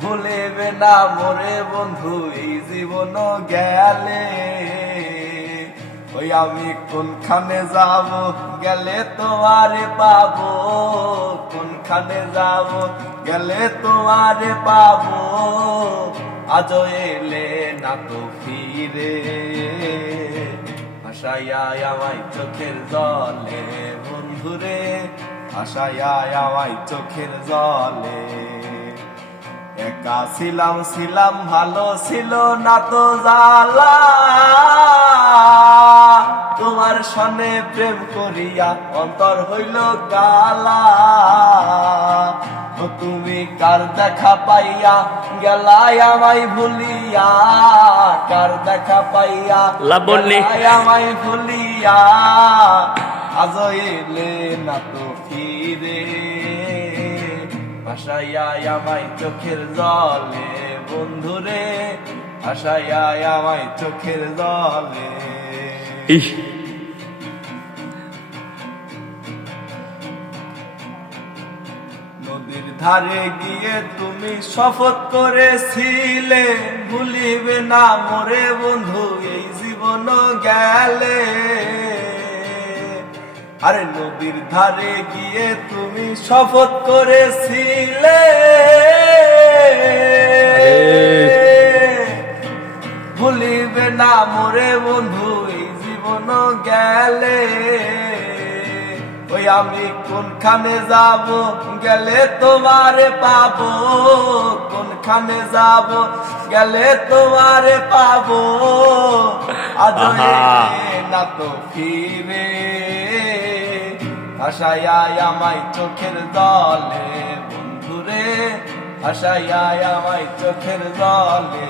ভুলিবে না মোরে বন্ধু এই জীবন গেলে, ওই আমি কোনখানে যাব গেলে তোমারে পাবো, কোনখানে যাব গেলে তোমারে পাবো, আজও এলে না তো ফিরে, আশায়া আমায় চোখের জলে বন্ধুরে, আশায়া আমায় চোখের জলে। একা ছিলাম ছিলাম ভালো ছিল না তো জ্বালা, তোমার সনে প্রেম করিয়া অন্তর হইল কালা, ও তুমি কার দেখা পাইয়া গেলাই আমায় ভুলিয়া, কার দেখা পাইয়া গেলাই আমায় ভুলিয়া, আজ এলে না তো ফিরে, আশায়া আমায় চোখের জলে বন্ধুরে, আশায়া আমায় চোখের জলে। নদীর ধারে গিয়ে তুমি শপথ করেছিলে, ভুলিবে না মোরে বন্ধু এই জীবন গেলে, আরে নদীর ধারে গিয়ে তুমি শপথ করেছিলে, ভুলিবে না মোরে বন্ধু এই জীবন গেলে, ওই আমি কোনখানে যাব গেলে তোমারে পাবো, কোনখানে যাব গেলে তোমারে পাবো, আজ না তো ফিরে, আশায়া আমায় চোখের জলে বন্ধুরে, আশায়া আমায় চোখের জলে।